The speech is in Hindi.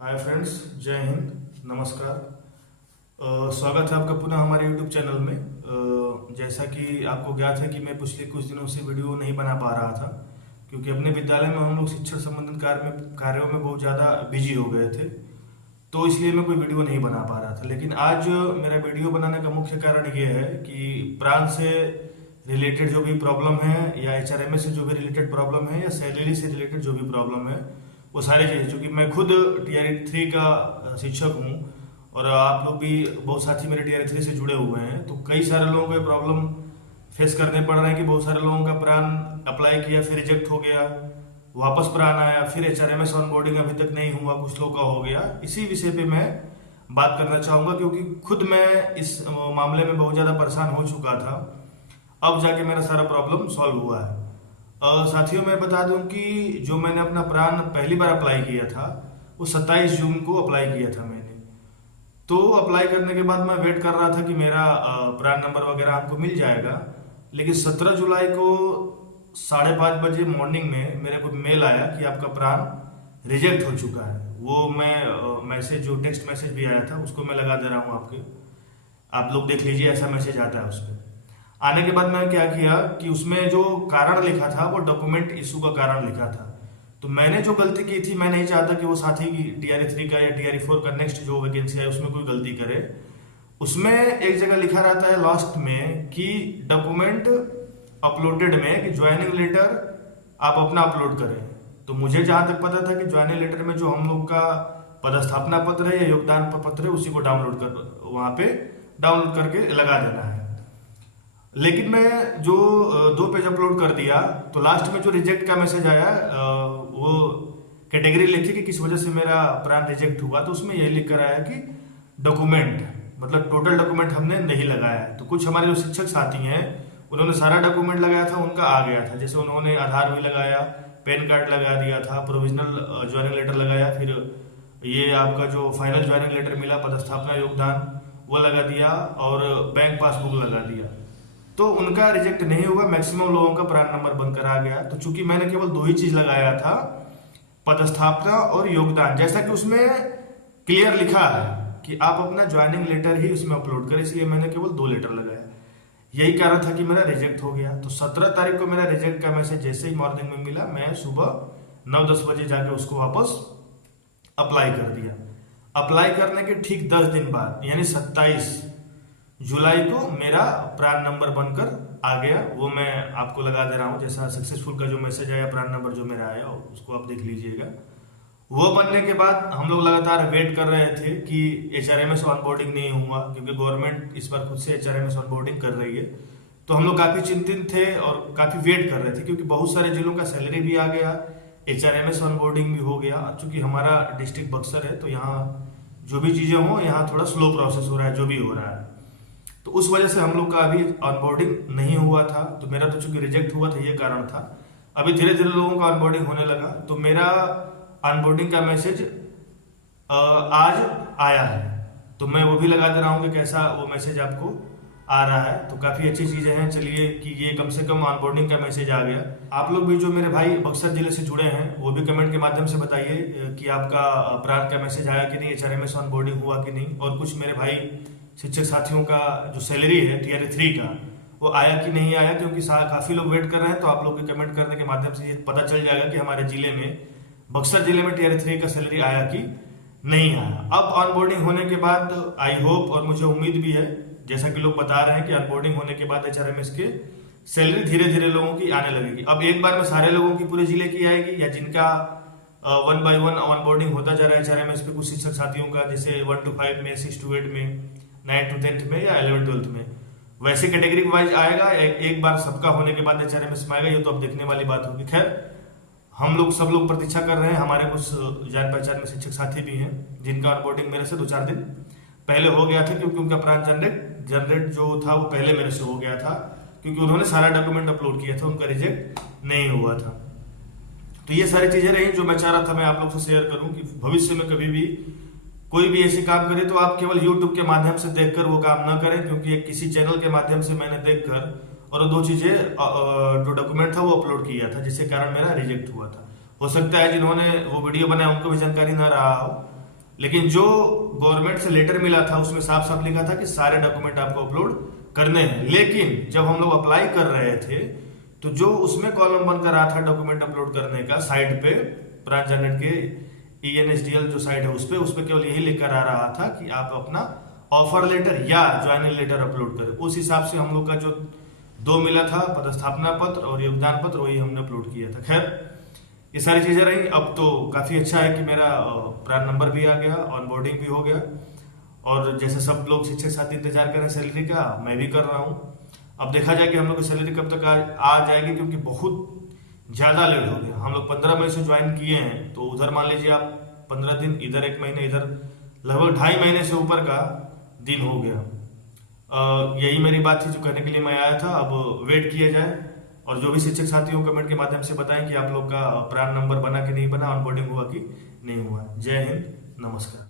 हाय फ्रेंड्स, जय हिंद, नमस्कार। स्वागत है आपका पुनः हमारे यूट्यूब चैनल में। जैसा कि आपको ज्ञात है कि मैं पिछले कुछ दिनों से वीडियो नहीं बना पा रहा था क्योंकि अपने विद्यालय में हम लोग शिक्षण संबंधित कार्यों में बहुत ज़्यादा बिजी हो गए थे, तो इसलिए मैं कोई वीडियो नहीं बना पा रहा था। लेकिन आज मेरा वीडियो बनाने का मुख्य कारण ये है कि प्राण से रिलेटेड जो भी प्रॉब्लम है या एचआरएमएस से जो भी रिलेटेड प्रॉब्लम है या सैलरी से रिलेटेड जो भी प्रॉब्लम है वो सारी चीज़ें, चूँकि मैं खुद टीआर 3 का शिक्षक हूँ और आप लोग भी बहुत साथी मेरे टीआर 3 से जुड़े हुए हैं, तो कई सारे लोगों को प्रॉब्लम फेस करने पड़ रहे हैं कि बहुत सारे लोगों का प्राण अप्लाई किया फिर रिजेक्ट हो गया, वापस प्राण आया, फिर एचआरएमएस ऑनबोर्डिंग अभी तक नहीं हुआ, कुछ लोग का हो गया। इसी विषय पे मैं बात करना चाहूँगा क्योंकि खुद मैं इस मामले में बहुत ज़्यादा परेशान हो चुका था। अब जाके मेरा सारा प्रॉब्लम सॉल्व हुआ है। साथियों, मैं बता दूं कि जो मैंने अपना प्राण पहली बार अप्लाई किया था वो 27 जून को अप्लाई किया था मैंने। तो अप्लाई करने के बाद मैं वेट कर रहा था कि मेरा प्राण नंबर वगैरह हमको मिल जाएगा, लेकिन 17 जुलाई को 5:30 बजे मॉर्निंग में मेरे को मेल आया कि आपका प्राण रिजेक्ट हो चुका है। वो मैं मैसेज, जो टेक्स्ट मैसेज भी आया था उसको मैं लगा दे रहा हूँ आपके, आप लोग देख लीजिए, ऐसा मैसेज आता है उस पर। आने के बाद मैंने क्या किया कि उसमें जो कारण लिखा था वो डॉक्यूमेंट इशू का कारण लिखा था। तो मैंने जो गलती की थी, मैं नहीं चाहता कि वो साथी की टीआर 3 का या टीआर 4 का नेक्स्ट जो वैकेंसी है उसमें कोई गलती करे। उसमें एक जगह लिखा रहता है लास्ट में कि डॉक्यूमेंट अपलोडेड में कि ज्वाइनिंग लेटर आप अपना अपलोड करें। तो मुझे जहां तक पता था कि ज्वाइनिंग लेटर में जो हम लोग का पदस्थापना पत्र है या योगदान पत्र है उसी को डाउनलोड कर वहां पे डाउनलोड करके लगा देना है। लेकिन मैं जो 2 पेज अपलोड कर दिया तो लास्ट में जो रिजेक्ट का मैसेज आया वो कैटेगरी लिखी कि किस वजह से मेरा प्राण रिजेक्ट हुआ, तो उसमें यही लिख कर आया कि डॉक्यूमेंट, मतलब टोटल डॉक्यूमेंट हमने नहीं लगाया है। तो कुछ हमारे जो शिक्षक साथी हैं उन्होंने सारा डॉक्यूमेंट लगाया था, उनका आ गया था। जैसे उन्होंने आधार भी लगाया, पैन कार्ड लगा दिया था, प्रोविजनल ज्वाइनिंग लेटर लगाया, फिर ये आपका जो फाइनल ज्वाइनिंग लेटर मिला पदस्थापना योगदान वो लगा दिया और बैंक पासबुक लगा दिया। तो उनका रिजेक्ट नहीं हुआ, मैक्सिमम लोगों का प्राण नंबर बनकर आ गया। तो चूंकि मैंने केवल 2 ही चीज लगाया था, पदस्थापना और योगदान, जैसा कि उसमें क्लियर लिखा है कि आप अपना ज्वाइनिंग लेटर ही उसमें अपलोड करें, इसलिए मैंने केवल 2 लेटर लगाया। यही कारण था कि मेरा रिजेक्ट हो गया। तो 17 तारीख को मेरा रिजेक्ट का मैसेज जैसे ही मॉर्निंग में मिला, मैं सुबह 9-10 बजे जाके उसको वापस अप्लाई कर दिया। अप्लाई करने के ठीक 10 दिन बाद यानी 27 जुलाई को मेरा प्राण नंबर बनकर आ गया। वो मैं आपको लगा दे रहा हूँ, जैसा सक्सेसफुल का जो मैसेज आया, प्राण नंबर जो मेरा आया उसको आप देख लीजिएगा। वो बनने के बाद हम लोग लगातार वेट कर रहे थे कि एचआरएमएस ऑनबोर्डिंग नहीं हुआ, क्योंकि गवर्नमेंट इस बार खुद से एचआरएमएस ऑनबोर्डिंग कर रही है। तो हम लोग काफी चिंतित थे और काफी वेट कर रहे थे, क्योंकि बहुत सारे जिलों का सैलरी भी आ गया, एचआरएमएस ऑनबोर्डिंग भी हो गया। चूंकि हमारा डिस्ट्रिक्ट बक्सर है तो यहाँ जो भी चीजें हो, यहाँ थोड़ा स्लो प्रोसेस हो रहा है, जो भी हो रहा है। तो उस वजह से हम लोग का अभी ऑनबोर्डिंग नहीं हुआ था। तो मेरा तो चूंकि रिजेक्ट हुआ था, ये कारण था। अभी धीरे धीरे लोगों का ऑनबोर्डिंग होने लगा, तो मेरा ऑनबोर्डिंग का मैसेज आज आया है। तो मैं वो भी लगा दे रहा हूँ कि कैसा वो मैसेज आपको आ रहा है। तो काफी अच्छी चीजें हैं, चलिए कि ये कम से कम ऑनबोर्डिंग का मैसेज आ गया। आप लोग भी जो मेरे भाई बक्सर जिले से जुड़े हैं वो भी कमेंट के माध्यम से बताइए कि आपका प्राण का मैसेज आया कि नहीं, एचआरएमएस ऑनबोर्डिंग हुआ कि नहीं। और कुछ मेरे भाई शिक्षक साथियों का जो सैलरी है टीआर 3 का वो आया कि नहीं आया, क्योंकि काफी लोग वेट कर रहे हैं। तो आप लोग के कमेंट करने के माध्यम से ये पता चल जाएगा कि हमारे जिले में, बक्सर जिले में टीआर 3 का सैलरी आया कि नहीं आया। अब ऑनबोर्डिंग होने के बाद आई होप, और मुझे उम्मीद भी है, जैसा कि लोग बता रहे हैं कि ऑनबोर्डिंग होने के बाद एचआरएमएस के सैलरी धीरे धीरे लोगों की आने लगेगी। अब एक बार में सारे लोगों की पूरे जिले की आएगी, या जिनका 1 by 1 ऑनबोर्डिंग होता जा रहा है एचआरएमएस पे, कुछ शिक्षक साथियों का जैसे 1 to 5 में, 6 to 8 में, 9 to 10th में या 11-12th में, वैसे कैटेगरी वाइज आएगा। एक बार सबका होने के बाद एचआरएमएस में आएगा, ये तो अब देखने वाली बात होगी। खैर, हम लोग सब लोग प्रतीक्षा कर रहे हैं। हमारे कुछ जान पहचान में शिक्षक साथी भी हैं जिनका ऑनबोर्डिंग मेरे से 2-4 दिन पहले हो गया था, क्योंकि उनका प्राण जनरेट जो था वो पहले मेरे से हो गया था, क्योंकि उन्होंने सारा डॉक्यूमेंट अपलोड किया था, उनका रिजेक्ट नहीं हुआ था। तो ये सारी चीजें रही जो मैं चाह रहा था मैं आप लोग से शेयर करूं कि भविष्य में कभी भी कोई भी ऐसे काम करे तो आप केवल YouTube के माध्यम से देखकर वो काम ना करें, क्योंकि एक किसी चैनल के माध्यम से मैंने देखकर और 2 चीजें जो डॉक्यूमेंट था वो अपलोड किया था, जिसके कारण मेरा रिजेक्ट हुआ था। हो सकता है जिन्होंने वो वीडियो बनाया उनको भी जानकारी ना रहा हो, लेकिन जो गवर्नमेंट से लेटर मिला था उसमें साफ साफ लिखा था कि सारे डॉक्यूमेंट आपको अपलोड करने हैं। लेकिन जब हम लोग अप्लाई कर रहे थे तो जो उसमें कॉलम बनकर रहा था डॉक्यूमेंट अपलोड करने का, साइड पे ब्रांच जनरेट के ENSDL जो साइट है उस पे केवल यही लिखकर आ रहा था कि आप अपना ऑफर लेटर या ज्वाइनिंग लेटर अपलोड करें। उस हिसाब से हम लोग का जो 2 मिला था, पदस्थापना पत्र और योगदान पत्र, वही हमने अपलोड किया था। खैर ये सारी चीजें रही। अब तो काफी अच्छा है कि मेरा प्रान नंबर भी आ गया, ऑनबोर्डिंग भी हो गया, और जैसे सब लोग शिक्षक साथी इंतजार करें सैलरी का, मैं भी कर रहा हूँ। अब देखा जाए कि हम लोग की सैलरी कब तक आ जाएगी, क्योंकि बहुत ज्यादा लेट हो गया। हम लोग 15 मई से ज्वाइन किए हैं, तो उधर मान लीजिए आप 15 दिन, इधर 1 महीने, इधर लगभग 2.5 महीने से ऊपर का दिन हो गया। यही मेरी बात थी जो कहने के लिए मैं आया था। अब वेट किया जाए, और जो भी शिक्षक साथियों कमेंट के माध्यम से बताएं कि आप लोग का प्रान नंबर बना कि नहीं बना, ऑनबोर्डिंग हुआ कि नहीं हुआ। जय हिंद, नमस्कार।